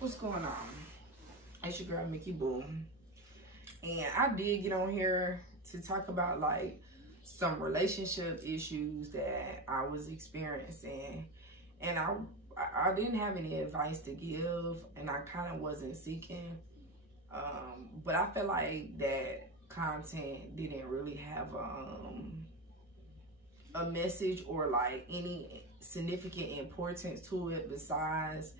What's going on? It's your girl Mickey Boom, and I did get on here to talk about like some relationship issues that I was experiencing, and I didn't have any advice to give, and I kind of wasn't seeking, but I felt like that content didn't really have a message or like any significant importance to it besides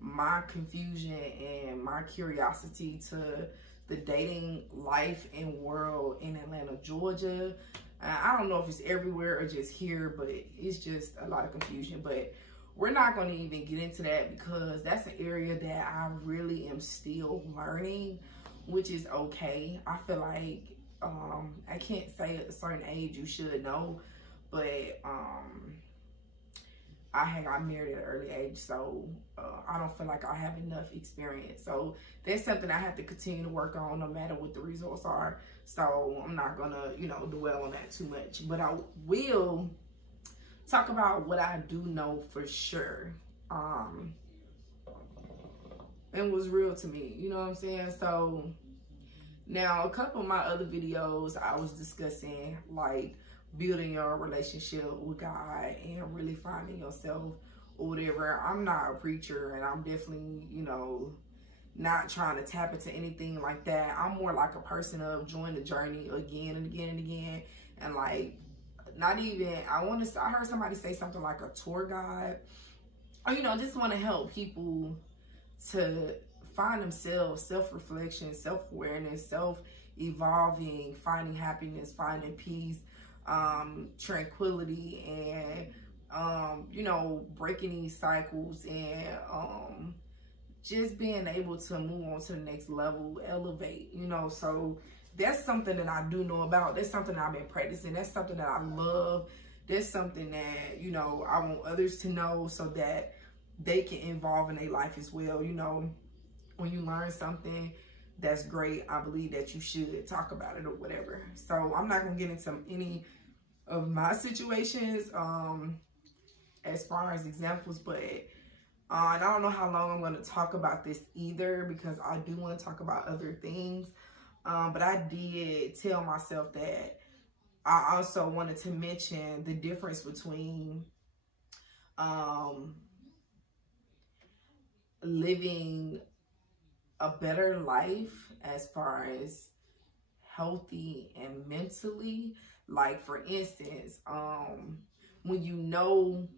my confusion and my curiosity to the dating life and world in Atlanta, Georgia. I don't know if it's everywhere or just here, but it's just a lot of confusion. But we're not going to even get into that because that's an area that I really am still learning, which is okay. I feel like I can't say at a certain age you should know, but I got married at an early age, so I don't feel like I have enough experience. So that's something I have to continue to work on no matter what the results are. So I'm not gonna, dwell on that too much. But I will talk about what I do know for sure. And was real to me, you know what I'm saying? So now a couple of my other videos I was discussing like building your relationship with God and really finding yourself or whatever. I'm not a preacher, and I'm definitely, not trying to tap into anything like that. I'm more like a person of join the journey again and again and again. And like, not even, I heard somebody say something like a tour guide, or, just want to help people to find themselves, self-reflection, self-awareness, self-evolving, finding happiness, finding peace, tranquility, and breaking these cycles, and just being able to move on to the next level, elevate, so that's something that I do know about. That's something that I've been practicing. That's something that I love. That's something that, I want others to know so that they can evolve in their life as well. When you learn something that's great, I believe that you should talk about it or whatever. So I'm not gonna get into any of my situations as far as examples, but I don't know how long I'm going to talk about this either, because I do want to talk about other things, but I did tell myself that I also wanted to mention the difference between living a better life as far as healthy and mentally. Like, for instance, when you know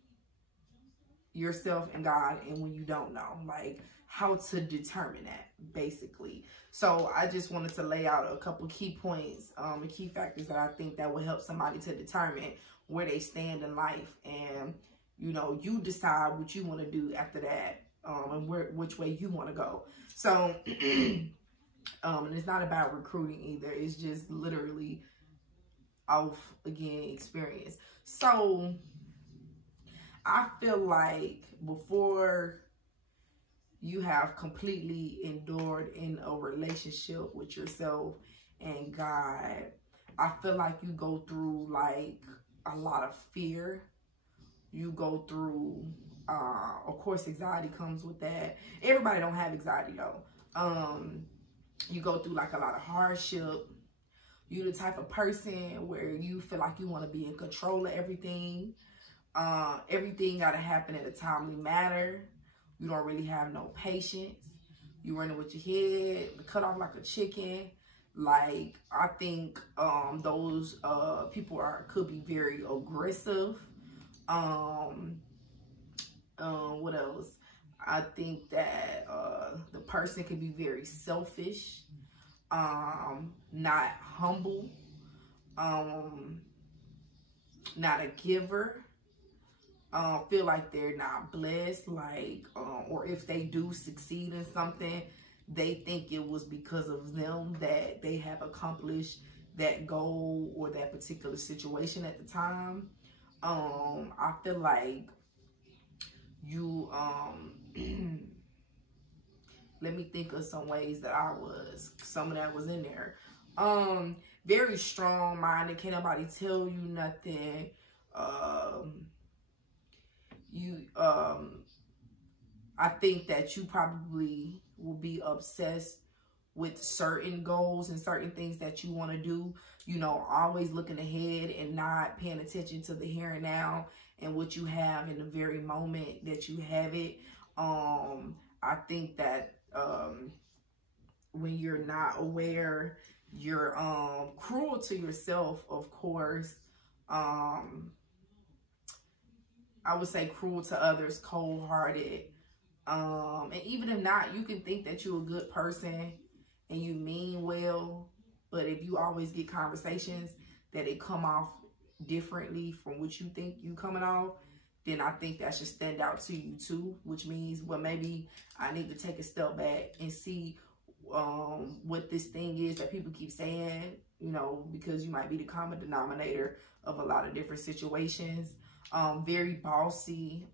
yourself and God and when you don't know, like how to determine that, basically. So I just wanted to lay out a couple key points, and key factors that I think that will help somebody to determine where they stand in life. And, you decide what you want to do after that, and which way you want to go. So, and it's not about recruiting either. It's just literally off, again, experience. So I feel like before you have completely endured in a relationship with yourself and God, I feel like you go through like a lot of fear. You go through, of course, anxiety comes with that. Everybody don't have anxiety though. You go through like a lot of hardship. You the type of person where you feel like you want to be in control of everything. Everything got to happen at a timely manner. You don't really have no patience. You running with your head cut off like a chicken. Like, I think those people could be very aggressive. What else? I think that the person could be very selfish, not humble, not a giver. Feel like they're not blessed, like, or if they do succeed in something, they think it was because of them that they have accomplished that goal or that particular situation at the time. I feel like you, let me think of some ways that some of that was in there. Very strong-minded, can't nobody tell you nothing. I think that you probably will be obsessed with certain goals and certain things that you want to do, you know, always looking ahead and not paying attention to the here and now and what you have in the very moment that you have it. I think that when you're not aware, you're cruel to yourself, of course. I would say cruel to others, cold-hearted. And even if not, you can think that you're a good person and you mean well, but if you always get conversations that it come off differently from what you think you coming off, then I think that should stand out to you too, which means, well, maybe I need to take a step back and see what this thing is that people keep saying, you know, because you might be the common denominator of a lot of different situations. Very bossy.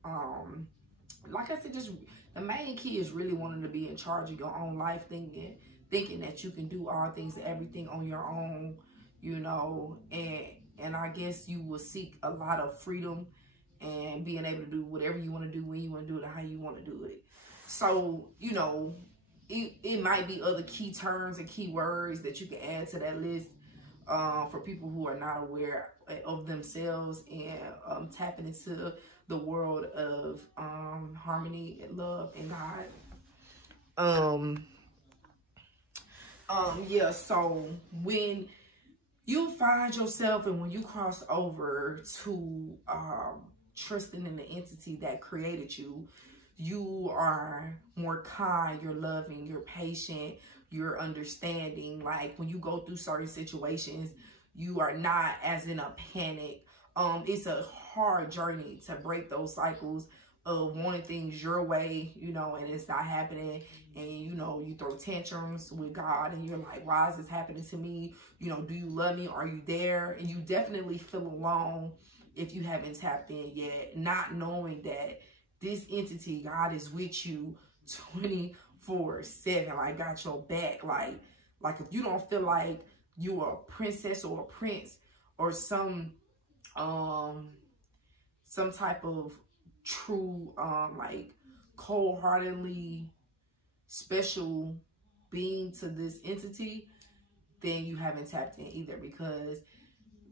Like I said, just the main key is really wanting to be in charge of your own life, thinking that you can do all things, everything on your own, you know, and I guess you will seek a lot of freedom and being able to do whatever you want to do, when you want to do it, and how you want to do it. So, you know, it might be other key terms and key words that you can add to that list for people who are not aware of themselves and tapping into the world of harmony and love and God. Yeah, so when you find yourself and when you cross over to trusting in the entity that created you, you are more kind, you're loving, you're patient, you're understanding. Like when you go through certain situations, you are not as in a panic. It's a hard journey to break those cycles of wanting things your way, you know, and it's not happening. And, you know, you throw tantrums with God and you're like, why is this happening to me? You know, do you love me? Are you there? And you definitely feel alone if you haven't tapped in yet, not knowing that this entity, God, is with you 24/7, like got your back. Like if you don't feel like you are a princess or a prince or some type of true, like cold-heartedly special being to this entity, then you haven't tapped in either. Because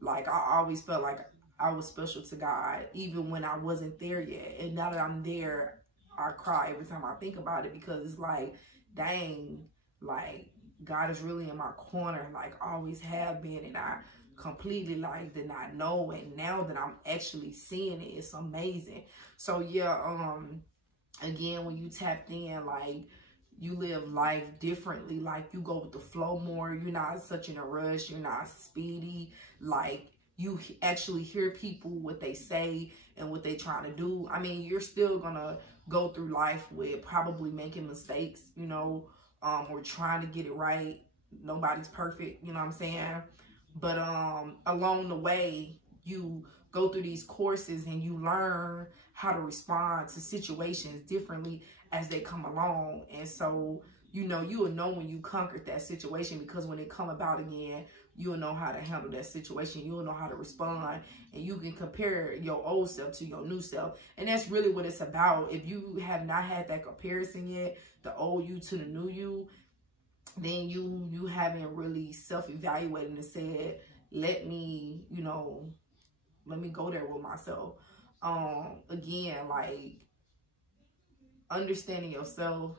like I always felt like I was special to God even when I wasn't there yet, and now that I'm there, I cry every time I think about it, because it's like, dang, like God is really in my corner, like always have been, and I completely like did not know, and now that I'm actually seeing it, it's amazing. So yeah, again, when you tapped in, like you live life differently, like you go with the flow more, you're not such in a rush, you're not speedy, like you actually hear people, what they say and what they trying to do. I mean, you're still gonna go through life with probably making mistakes, you know, or trying to get it right. Nobody's perfect, you know what I'm saying? But along the way, you go through these courses and you learn how to respond to situations differently as they come along. And so, you know, you will know when you conquered that situation, because when it come about again, you will know how to handle that situation. You will know how to respond, and you can compare your old self to your new self. And that's really what it's about. If you have not had that comparison yet, the old you to the new you, then you haven't really self-evaluated and said, let me go there with myself. Again, like understanding yourself,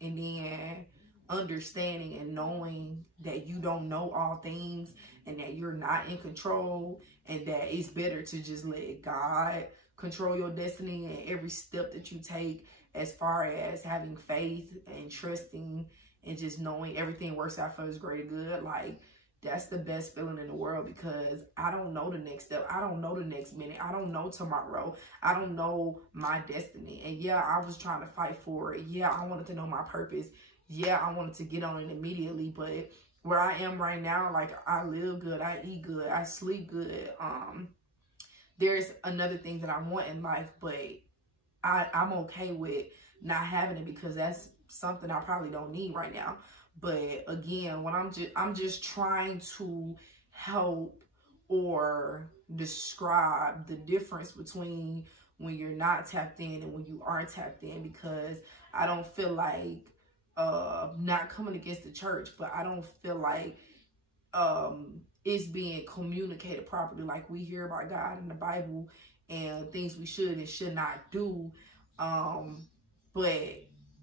and then understanding and knowing that you don't know all things, and that you're not in control, and that it's better to just let God control your destiny and every step that you take, as far as having faith and trusting and just knowing everything works out for his greater good. Like, that's the best feeling in the world, because I don't know the next step. I don't know the next minute. I don't know tomorrow. I don't know my destiny. And yeah, I was trying to fight for it. Yeah, I wanted to know my purpose. Yeah, I wanted to get on it immediately. But where I am right now, like, I live good, I eat good, I sleep good. There's another thing that I want in life, but I'm okay with not having it, because that's something I probably don't need right now. But again, when I'm just trying to help or describe the difference between when you're not tapped in and when you are tapped in, because I don't feel like, not coming against the church, but I don't feel like it's being communicated properly. Like, we hear about God in the Bible and things we should and should not do, but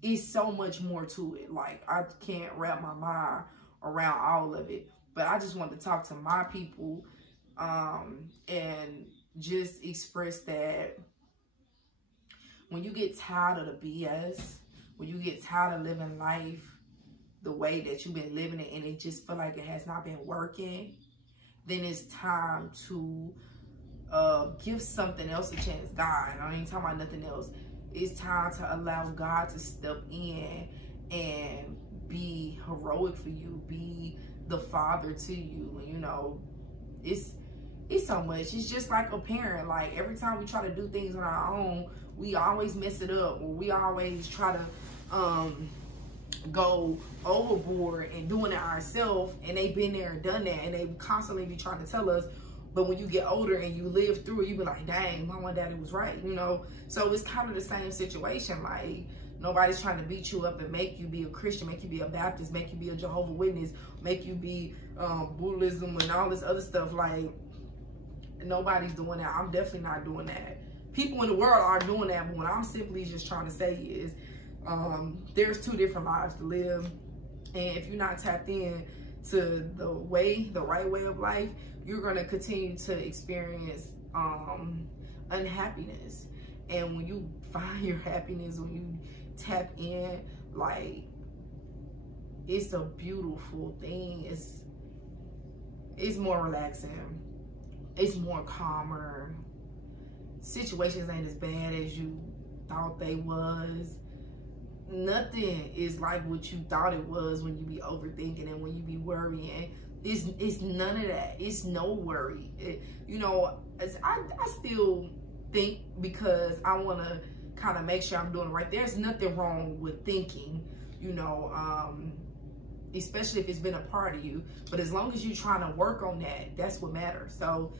it's so much more to it. Like, I can't wrap my mind around all of it. But I just want to talk to my people and just express that when you get tired of the BS, when you get tired of living life the way that you've been living it and it just feel like it has not been working, then it's time to give something else a chance. God, I ain't talking about nothing else. It's time to allow God to step in and be heroic for you, be the father to you. And, you know, it's so much. It's just like a parent. Like, every time we try to do things on our own, we always mess it up, or we always try to go overboard and doing it ourselves. And they've been there and done that, and they constantly be trying to tell us. But when you get older and you live through it, you be like, dang, mama and daddy was right, you know? So it's kind of the same situation. Like, nobody's trying to beat you up and make you be a Christian, make you be a Baptist, make you be a Jehovah's Witness, make you be Buddhism and all this other stuff. Like, nobody's doing that. I'm definitely not doing that. People in the world are doing that, but what I'm simply just trying to say is there's two different lives to live. And if you're not tapped in to the right way of life, you're going to continue to experience unhappiness. And when you find your happiness, when you tap in, like, it's a beautiful thing. It's more relaxing. It's more calmer. Situations ain't as bad as you thought they was. Nothing is like what you thought it was when you be overthinking and when you be worrying. It's none of that. It's no worry. You know, I still think, because I want to kind of make sure I'm doing it right. There's nothing wrong with thinking, you know, especially if it's been a part of you. But as long as you're trying to work on that, that's what matters. So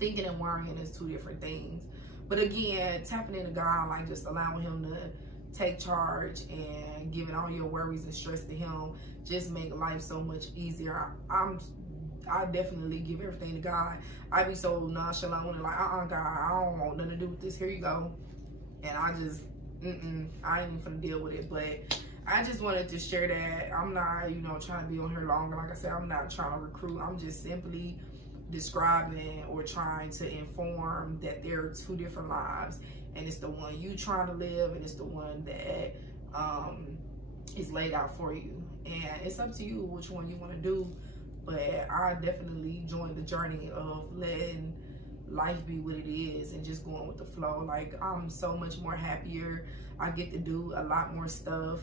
thinking and worrying is two different things. But again, tapping into God, like just allowing him to take charge and giving all your worries and stress to him, just make life so much easier. I definitely give everything to God. I be so nonchalant when like, God, I don't want nothing to do with this. Here you go. And I just, I ain't even finna deal with it. But I just wanted to share that. I'm not, you know, trying to be on here longer. Like I said, I'm not trying to recruit. I'm just simply describing or trying to inform that there are two different lives. And it's the one you trying to live, and it's the one that is laid out for you. And it's up to you which one you want to do. But I definitely joined the journey of letting life be what it is and just going with the flow. Like, I'm so much more happier. I get to do a lot more stuff.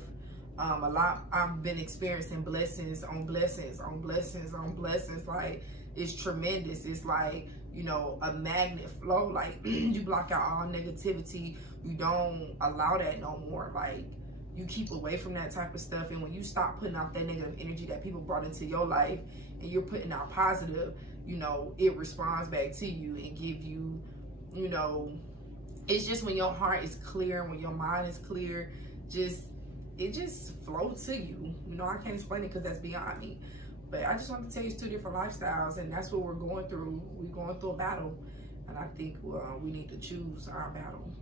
I've been experiencing blessings on blessings on blessings on blessings. Like, it's tremendous. It's like, you know, a magnet flow. Like, you block out all negativity. You don't allow that no more. Like, you keep away from that type of stuff. And when you stop putting out that negative energy that people brought into your life, and you're putting out positive, you know, it responds back to you and give you, you know, it's just when your heart is clear, when your mind is clear, it just flows to you. You know, I can't explain it because that's beyond me. But I just want to tell you, it's two different lifestyles, and that's what we're going through. We're going through a battle, and I think we need to choose our battle.